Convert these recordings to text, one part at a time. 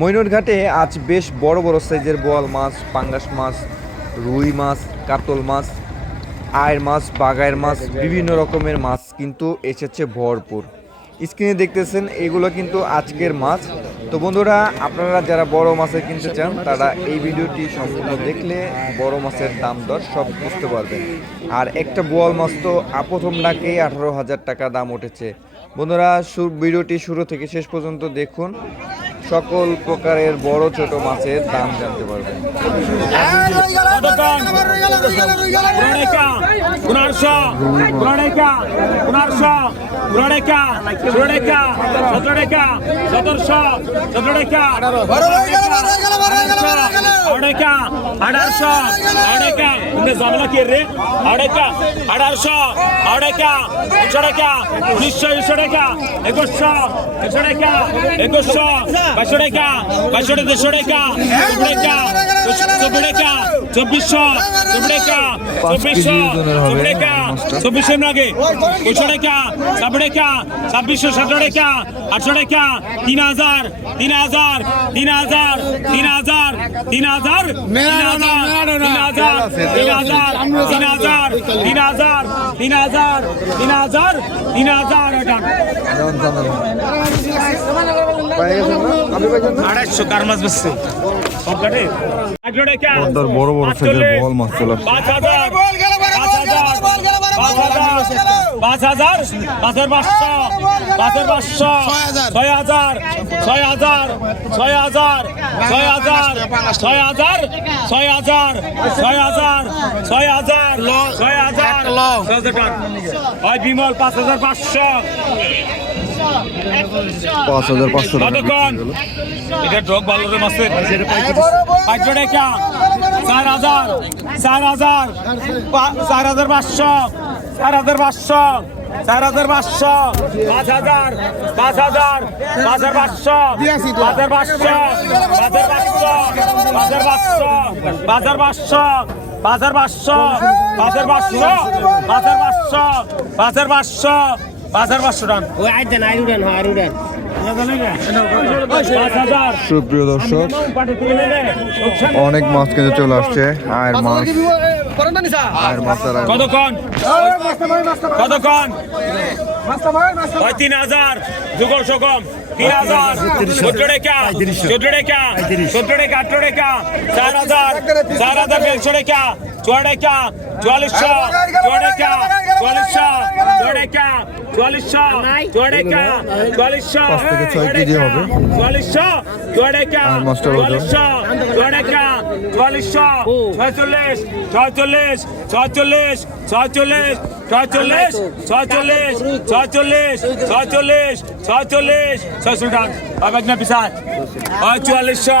মইনুর ঘাটে আজ বেশ বড় বড় সাইজের বোয়াল মাছ, পাঙ্গাস মাছ, রুই মাছ, কাতল মাছ, আয়ের মাছ, বাগায়ের মাছ, বিভিন্ন রকমের মাছ কিন্তু এসেছে ভরপুর। স্ক্রিনে দেখতেছেন, এগুলো কিন্তু আজকের মাছ। তো বন্ধুরা আপনারা যারা বড় মাছের কিনতে চান তারা এই ভিডিওটি সম্পূর্ণ দেখলে বড় মাছের দাম দর সব বুঝতে পারবেন আর একটা বোয়াল মাছ তো প্রথম ডাকেই আঠারো হাজার টাকা দাম উঠেছে বন্ধুরা ভিডিওটি শুরু থেকে শেষ পর্যন্ত দেখুন সকল প্রকারের বড় ছোট মাছের দাম জানতে পারবেন ষোলো টাকা ষোলো টাকা সতেরো টাকা সতেরোশো সতেরো টাকা আড়াইকা, আড়াইশো, আড়াইকা। இந்த জামলা কে রে? আড়াইকা, আড়াইশো, আড়াইকা দুশো টাকা উনিশশো দুশো টাকা একুশশো দুশো টাকা একুশশো বাইশো টাকা বাইশো টাকা দুশো টাকা চব্বিশ টাকা চব্বিশশো চব্বিশ টাকা চব্বিশশো চব্বিশ টাকা চব্বিশশো লাগে দুশো টাকা ছাব্বিশ টাকা ছাব্বিশশো সতেরো টাকা আটশো টাকা তিন হাজার তিন হাজার তিন হাজার তিন হাজার তিন হাজার। হাজার তিন হাজার তিন হাজার তিন হাজার তিন হাজার তিন হাজার তিন হাজার তিন হাজার আড়াইশো কার মাছ বেসছে সব কাটে বড় বড় সাইজের বোয়াল মাছ চলে আসছে। পাঁচ হাজার পাঁচ হাজার পাঁচ হাজার। পাঁচ হাজার? পাঁচের পাঁচশো। পাঁচের পাঁচশো। ছয় হাজার। ছয় হাজার। ছয় হাজার। ছয় হাজার। ছয় হাজার। ছয় হাজার। ছয় হাজার। ছয় হাজার। ছয় হাজার। হয় বিমল পাঁচ হাজার পাঁচশো। পাঁচ হাজার পাঁচশো এটা ড্রগ ভালো রে পাঁচশো টাকা। চার হাজার। চার হাজার। চার হাজার পাঁচশো। চার হাজার পাঁচশো চার হাজার পাঁচশো পাঁচ হাজার পাঁচ হাজার পাঁচ হাজার পাঁচশো পাঁচ হাজার পাঁচশো পাঁচ হাজার পাঁচশো পাঁচ হাজার পাঁচশো পাঁচ হাজার পাঁচশো পাঁচ হাজার পাঁচশো পাঁচ হাজার পাঁচশো পাঁচ হাজার পাঁচশো পাঁচ হাজার পাঁচশো পাঁচ হাজার পাঁচশো টান পাঁচ হাজার সুপ্রিয় দর্শক অনেক মাছ কিন্তু চলে আসছে আয়ের মাছ আয়ের মাছ নিসা? কতক্ষণ? কতক্ষণ? তিন হাজার। দুগল সকম তিন হাজার। চোদ্দ টাকা চোদ্দ টাকা চোদ্দ টাকা আঠারো টাকা চার হাজার চার হাজার দেড়শো টাকা চুয়া টাকা চুয়াল্লিশশো চুয়া টাকা চুয়াল্লিশশো চুয়া টাকা চুয়াল্লিশশো চুয়া টাকা চুয়াল্লিশশো পাঁচ থেকে ছয় কেজি হবে। চুয়াল্লিশশো চুয়া টাকা আর মাছটার ওজন? চুয়াল্লিশশো চুয়া টাকা চুয়াল্লিশশো ছয়চল্লিশ ছয়চল্লিশ ছয়চল্লিশ ছয়চল্লিশ ছয়চল্লিশ ছয়চল্লিশ ছয়চল্লিশ ছয়চল্লিশ ছয়চল্লিশ ছয়শো টাকা আবেগ না পিছায় ওই চুয়াল্লিশশো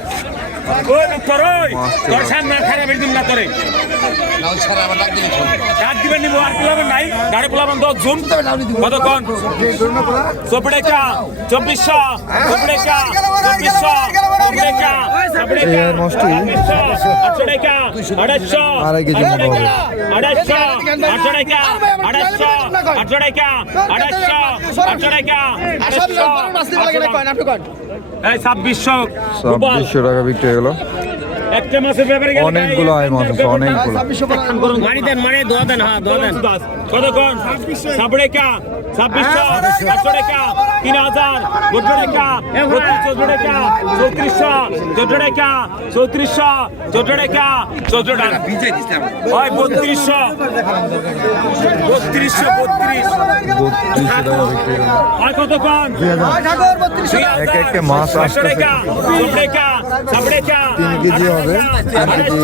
ওই উত্তর ওই তোর সামনে খারাপ দিন না করে ডাক দিবেন নিবো আর পোলাবেন নাই গাড়ি পোলাবেন তো জুম কতক্ষণ চব্বিশা চব্বিশশো চব্বিশা চব্বিশশো টাকা আড়াইশো ছাব্বিশশো। ছাব্বিশশো টাকা বিক্রি হয়ে গেলো। একটা মাসের ব্যাপারে গেলে অনেকগুলো আয় মাছ আছে অনেকগুলো। মারি দেন মারি দোয়া দেন হ্যাঁ দোয়া দেন। কতক্ষণ? সাবড়ে কা ছাব্বিশশো আটশো টাকা তিন হাজার চোদ্দ টাকা চোদ্দ টাকা চৌত্রিশশো চোদ্দ টাকা চৌত্রিশশো চোদ্দ টাকা চোদ্দ টাকা। ওই বত্রিশশো। বত্রিশশো বত্রিশ। হয়ে আর কতক্ষণ এক একটা মাছ আটশো। টাকা চোদ্দ টাকা সাবড়ে কা হবে তিন কেজি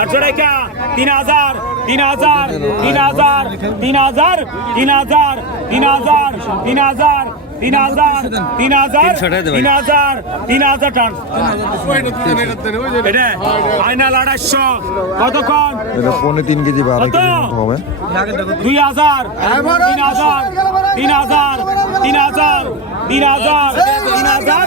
আটশো টাকা তিন হাজার তিন হাজার তিন হাজার তিন হাজার তিন হাজার তিন হাজার তিন হাজার তিন হাজার তিন হাজার তিন হাজার তিন হাজার টান এটা ফাইনাল আড়াইশো কতক্ষণ এটা পৌনে তিন কেজি বা আড়াই কত? হবে দুই হাজার তিন হাজার তিন হাজার তিন হাজার তিন হাজার তিন হাজার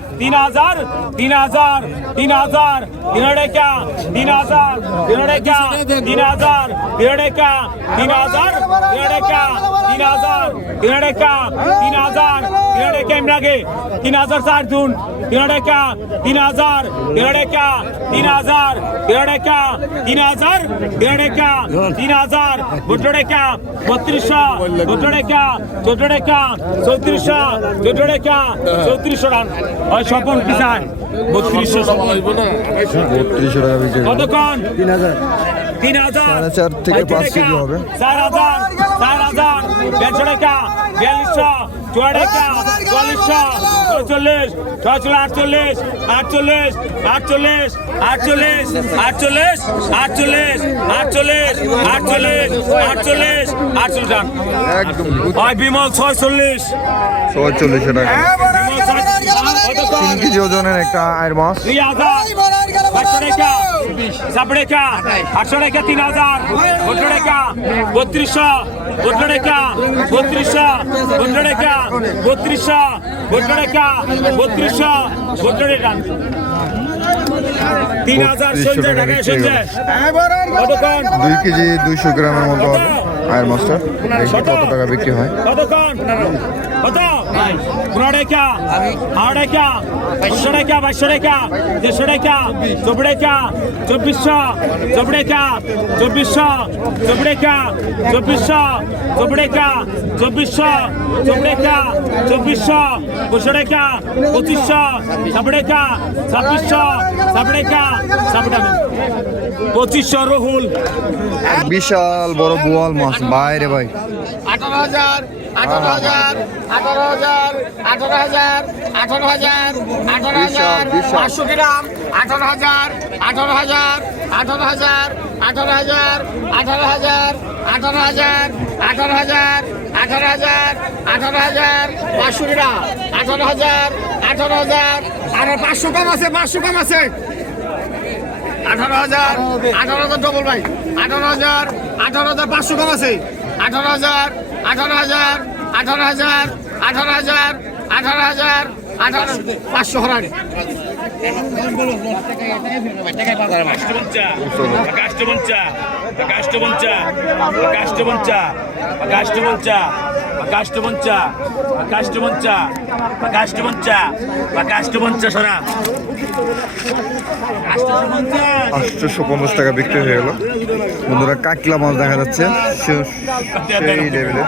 তিন হাজার তিন হাজার তিন হাজার তিনড়েকা তিন হাজার তিনড়েকা তিন হাজার তিনড়েকা তিন হাজার তিনড়েকা তিন হাজার তিনড়েকা তিন হাজার তিনড়েকা ইমরাগে তিন হাজার চার জুন তিনড়েকা তিন হাজার তিনড়েকা তিন হাজার তিনড়েকা তিন হাজার তিনড়েকা তিন হাজার বুটড়েকা বত্রিশশো বুটড়েকা চোদ্দড়েকা চৌত্রিশশো চোদ্দড়েকা চৌত্রিশশো রান স্বপন কিষান বত্রিশশো বত্রিশশো টাকা বিক্রি কতক্ষণ? তিন হাজার। তিন হাজার। সাড়ে চার থেকে পাঁচ কেজি হবে। চার হাজার চার হাজার দেড়শো টাকা বিয়াল্লিশশো চুয়াড় টাকা চুয়াল্লিশশো চল্লিশ ছয়চল্লিশ আটচল্লিশ আটচল্লিশ আটচল্লিশ আটচল্লিশ আটচল্লিশ আটচল্লিশ আটচল্লিশ আটচল্লিশ আটচল্লিশ আটচল্লিশ রান একদম। বিমল ছয়চল্লিশ। ছয়চল্লিশশো টাকা। তিন কেজি ওজনের একটা আয়ের মাছ পাঁচশো টাকা টাকা আটশো টাকা তিন হাজার পনেরো টাকা বত্রিশশো পনেরো টাকা বত্রিশশো পনেরো টাকা বত্রিশশো পনেরো টাকা বত্রিশশো পনেরো টাকা তিন হাজার সঞ্জয় টাকা সঞ্জয় দুই কেজি দুইশো গ্রামের মতো আয়ের মাছটা কত? টাকা বিক্রি হয়? কতক্ষণ কত? পনেরো টাকা আড়াই টাকা পাঁচশো টাকা বাইশশো টাকা দেড়শো টাকা চব্বিশ টাকা চব্বিশশো চব্বিশ টাকা চব্বিশশো চব্বিশ টাকা চব্বিশশো চব্বিশ টাকা চব্বিশশো চব্বিশ টাকা চব্বিশশো পঁচিশশো টাকা পঁচিশশো ছাব্বিশ টাকা ছাব্বিশশো ছাব্বিশ টাকা ছাব্বিশ টাকা পঁচিশশো রহুল। বিশাল বড় বোয়াল মাছ। বাইরে ভাই। আঠারো হাজার আঠারো হাজার আঠারো হাজার আঠারো হাজার আঠারো হাজার আঠারো হাজার। পাঁচশো গ্রাম আঠারো হাজার আঠারো হাজার আঠারো হাজার আঠারো হাজার আঠারো হাজার আঠারো হাজার আঠারো হাজার আঠারো হাজার আঠারো হাজার পাঁচশো গ্রাম আঠারো হাজার আঠারো হাজার আঠারো পাঁচশো কম আছে পাঁচশো কম আছে আঠারো হাজার আঠারো হাজার ডবল ভাই আঠারো হাজার আঠারো হাজার পাঁচশো কম আছে আঠারো হাজার আঠারো হাজার আঠারো হাজার আঠারো হাজার আঠারো হাজার, আঠারো, পাঁচশো হরানি। কাষ্টপঞ্চা কাষ্টপঞ্চা কাষ্টপঞ্চা কাষ্টপঞ্চা কাষ্টপঞ্চা কাষ্টপঞ্চা কাষ্টপঞ্চা কাষ্টপঞ্চা সরা। আটশোশো পঞ্চাশ টাকা বিক্রি হয়ে গেল। বন্ধুরা কাকলা মাছ দেখা যাচ্ছে। সে- সেই লেভেলে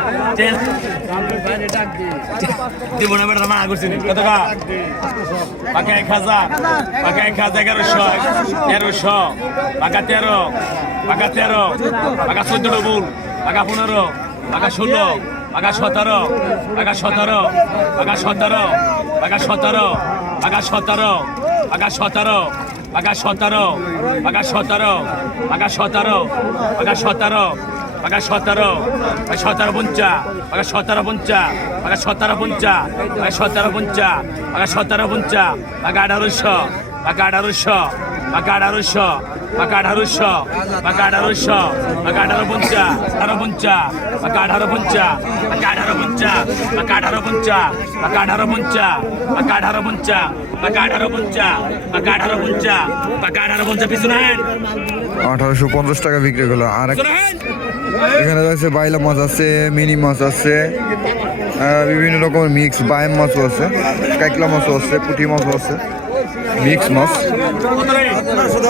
মানা করছি কত পাকা এক হাজার। পাকা এক হাজার এগারোশো। তেরোশো। পাকা তেরো। পাকা তেরো। পাকা চোদ্দ ডবল পাকা পনেরো। পাকা ষোলো। পাকা সতেরো পাকা সতেরো পাকা সতেরো পাকা সতেরো পাকা সতেরো পাকা সতেরো পাকা সতেরো পাকা সতেরো পাকা সতেরো পাকা সতেরো পাকা সতেরো পাকা সতেরো পঞ্চা পাকা সতেরো পঞ্চা পাকা সতেরো পঞ্চা পাকা সতেরো পঞ্চা পাকা সতেরো পঞ্চা পাকা আঠারোশো পাকা আঠারোশো পাকা আঠারোশো পাকা আঠারোশো পাকা আঠারোশো পাকা আঠারো পঞ্চা আঠারো পঞ্চা পাকা আঠারো পঞ্চা পাকা আঠারো পঞ্চা পাকা আঠারো পঞ্চা পাকা আঠারো পঞ্চা পাকা আঠারো পঞ্চা পাকা আঠারো পঞ্চা পাকা আঠারো পঞ্চা পাকা আঠারো পঞ্চা পিছনে হেন আঠারোশো পঞ্চাশ টাকা বিক্রি করল। আর এখানে রয়েছে বাইলা মাছ আছে মিনি মাছ আছে বিভিন্ন রকমের মিক্স বায়াম মাছও আছে কাইকলা মাছও আছে পুঁটি মাছও আছে। মিক্স মাছ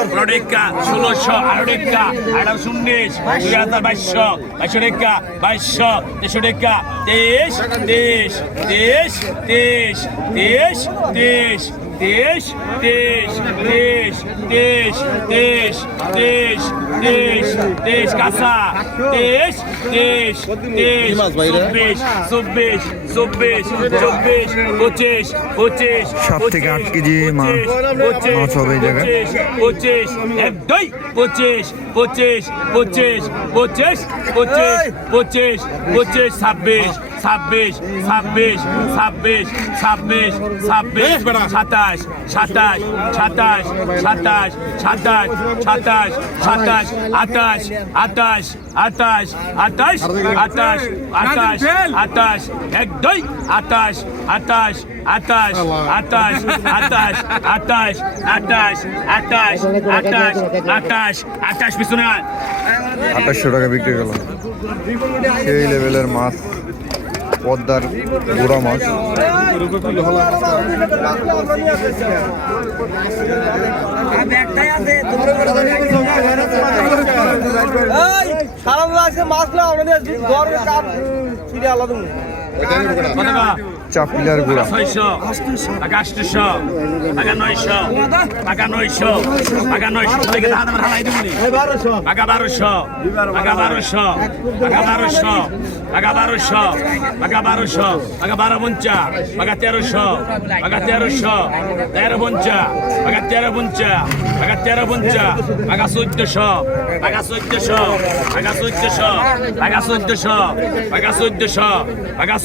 পনেরো টাকা ষোলোশো আঠারো টাকা আঠারোশো উনিশ দুই হাজার বাইশশো বাইশশো টাকা বাইশশো তেইশশো টাকা তেইশ তেইশ তেইশ তেইশ তেইশ তেইশ তেইশ তেইশ তেইশ তেইশ তেইশ তেইশ তেইশ তেইশ কাঁচা তেইশ চব্বিশ চব্বিশ চব্বিশ চব্বিশ পঁচিশ পঁচিশ সাত থেকে আট কেজি পঁচিশ মাছ হবে এই পঁচিশ এক পঁচিশ পঁচিশ পঁচিশ পঁচিশ পঁচিশ পঁচিশ পঁচিশ ছাব্বিশ ছাব্বিশ ছাব্বিশ ছাব্বিশ ছাব্বিশ ছাব্বিশ সাতাশ সাতাশ সাতাশ সাতাশ সাতাশ সাতাশ সাতাশ আটাশ আটাশ আটাশ আটাশ আটাশ আটাশ আটাশ এক দুই আটাশ আটাশ আটাশ আটাশ আটাশ আটাশ আটাশ আটাশ আটাশ আটাশ আটাশ পিছনে আয়। আঠাশশো টাকা বিক্রি গেল সেই লেভেলের মাছ পদ্মার গুড়া মাছ কত টাকা? চাপিলার গুড়া ছয়শো টাকা আটশোশো টাকা కూడా চাপিলার পিলার বারো পঞ্চা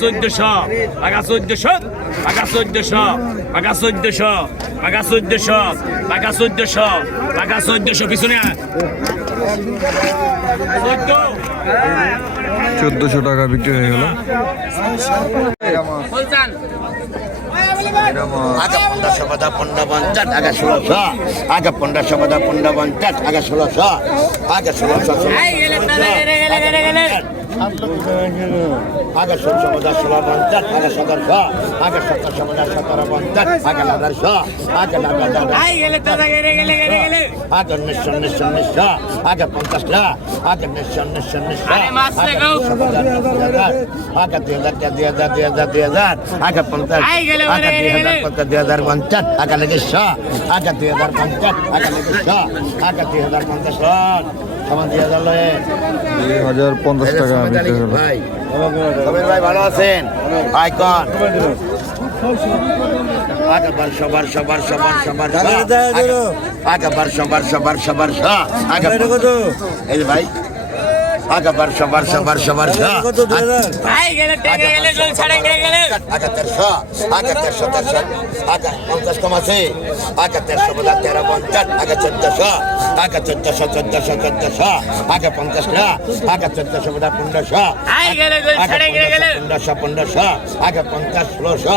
চোদ্দশো চোদ্দশো টাকা চোদ্দশো টাকা চোদ্দশো টাকা চোদ্দশো টাকা চোদ্দশো টাকা চোদ্দশো পিছনে আয়। চোদ্দ চোদ্দশো টাকা বিক্রি হয়ে গেল আগে পনেরোশো বাদা পনেরো পঞ্চাশ আগে ষোলোশো আগে পনেরোশো বাদা পনেরো পঞ্চাশ আগে ষোলোশো আগে ষোলোশো আগে ষোলশো বাদা ষোলো পঞ্চাশ আগে সতেরোশো আগে সতেরোশো বাদা সতেরো পঞ্চাশ আগে আঠারোশো আগে আগে উনিশশো উনিশশো উনিশশো আগে পঞ্চাশটা আগে উনিশশো উনিশশো উনিশশো আগে দুই হাজার দুই হাজার দুই হাজার দুই হাজার আগে পঞ্চাশ আগে দুই হাজার পঞ্চাশ দুই হাজার পঞ্চাশ আগে লেগেছো আগে দুই হাজার পঞ্চাশ আগে লেগেছো আগে দুই হাজার পঞ্চাশ দুই হাজার পঞ্চাশ টাকা ভাই ভালো আছেন? আইকন আগাবার সবার সবার সবার সবার আগাবার সবার সবার সবার এই ভাই আগে বারশো বারশো বারশো বারশো আগে তেরশো আগে তেরশো তেরশো। আগে পঞ্চাশ কম আছে আগে তেরশো বোধ তেরো পঞ্চাশ আগে চোদ্দশো। আগে চোদ্দশো চোদ্দশো চোদ্দশো। আগে পঞ্চাশটা আগে চোদ্দশো বোধ পনেরোশো। পনেরোশো পনেরোশো আগে পঞ্চাশ ষোলোশো।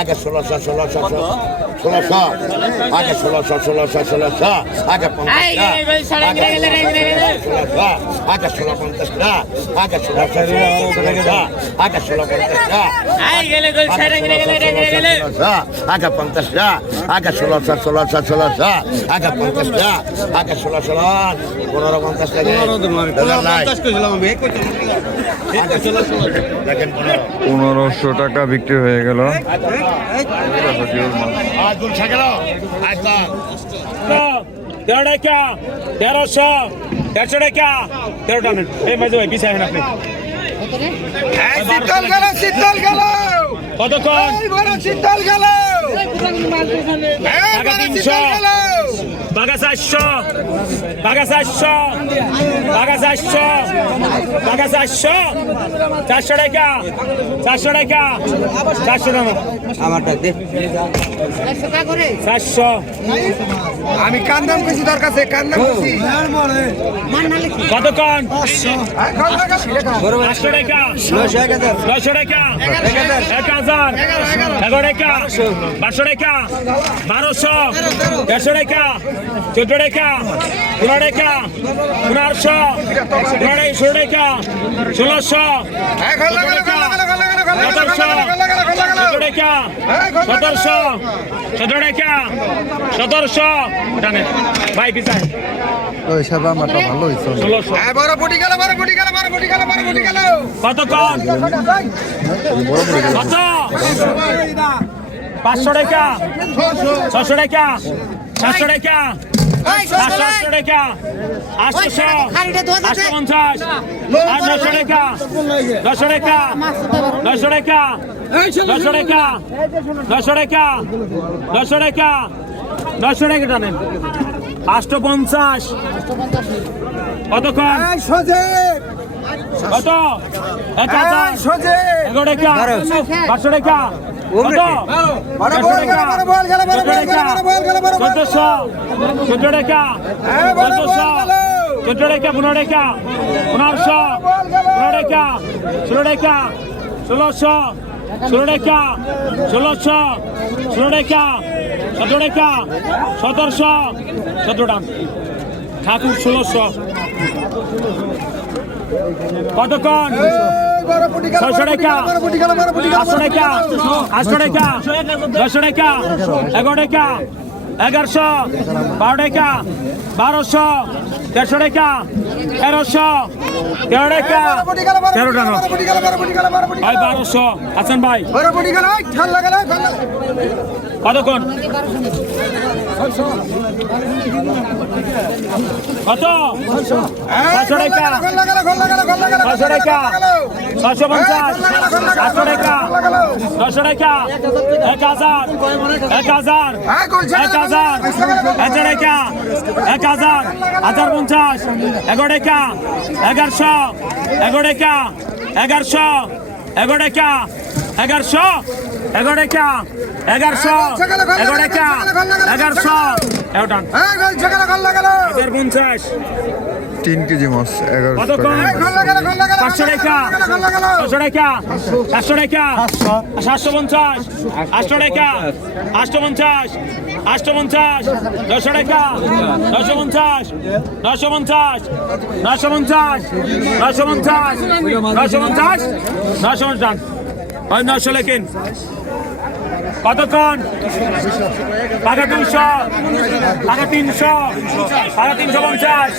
আগে ষোলোশো ষোলোশো। ষোলোশো আগে ষোলোশো ষোলোশো ষোলোশো আগে পঞ্চাশ ষোলোশো আগে ষোলো পঞ্চাশটা আগে ষোলোশো আগে ষোলো পঞ্চাশটা আগে পঞ্চাশটা আগে ষোলোশো ষোলোশো ষোলোশো আগে পঞ্চাশটা আগে ষোলো ষোলো পনেরো পঞ্চাশ লাগে দেখেন পনেরো পনেরোশো টাকা বিক্রি হয়ে গেল। তেরো টাকা তেরোশো দেড়শো টাকা। তেরো টাকা এই মাঝে ভাই পিছিয়ে আপনি। কতক্ষণ? শীতল গেল। টাকা তিনশো। বাগা চারশো বাগা চারশো বাগা চারশো বাগা চারশো চারশো টাকা চারশো টাকা। চারশো টাকা চারশো। আমি কান্দাম খুশি তোর কাছে? কান্দাম খুশি কতক্ষণ? পাঁচশো। টাকা। নয়শো টাকা। এক হাজার। এগারো টাকা। বারোশো। টাকা। বারোশো। দেড়শো টাকা। চোদ্দ টাকা পনেরো টাকা পনেরোশো পনেরো ষোলো টাকা ষোলোশো সতেরোশো সতেরো টাকা সতেরোশো সতেরো টাকা সতেরোশো ভাই পিছায় ওই সাবা মাটা ভালো হয়েছে। ষোলোশো। বড় ফুটি গেল বড় ফুটি গেল বড় ফুটি গেল বড় ফুটি গেল। কতক্ষণ কত? পাঁচশো টাকা ছশো। টাকা সাতশো টাকা। সাতশো আটশো টাকা আটশোশো আটশো পঞ্চাশ। আর নশো টাকা। নশো টাকা। নশো টাকা। নশো টাকা। নশো টাকা। নশো টাকা। নশো টাকা টানেন আটশো পঞ্চাশ। কতক্ষণ কত? এক হাজার। এগারো টাকা। পাঁচশো টাকা। চোদ্দ টাকা চোদ্দ টাকা পনেরো টাকা পনেরোশো পনেরো টাকা ষোলো টাকা ষোলোশো ষোলো টাকা ষোলোশো ষোলো টাকা সতেরো টাকা সতেরোশো সতেরো টাকা ঠাকুর ষোলোশো। কতক্ষণ? ছয়শো টাকা পাঁচশো টাকা আটশো টাকা দশশো টাকা এগারো টাকা এগারোশো বারো টাকা বারোশো দেড়শো টাকা তেরোশো তেরো টাকা তেরো টাকা ভাই বারোশো হাসান ভাই? কতক্ষণ? কত? ছশো টাকা ছশো টাকা ছশো পঞ্চাশ আটশো টাকা নশো টাকা এক হাজার এক হাজার এক হাজার হাজার টাকা এক হাজার হাজার পঞ্চাশ এগারো টাকা এগারোশো এগারো টাকা এগারোশো এগারো টাকা এগারোশো এগারো টাকা এগারোশো এগারো টাকা এগারোশো এগারোটা পঞ্চাশ তিন কেজি মাছ এগারোশো কতক্ষণ টাকা। পাঁচশো টাকা সাতশো টাকা সাতশো। পঞ্চাশ। আটশো টাকা আটশো পঞ্চাশ। আটশো পঞ্চাশ। নশো টাকা নশো পঞ্চাশ। নশো পঞ্চাশ। নশো পঞ্চাশ। নশো পঞ্চাশ। নশো পঞ্চাশ। নশো পঞ্চাশ ওই নশো লেখেন। কতক্ষণ টাকা তিনশো। টাকা তিনশো পঞ্চাশ।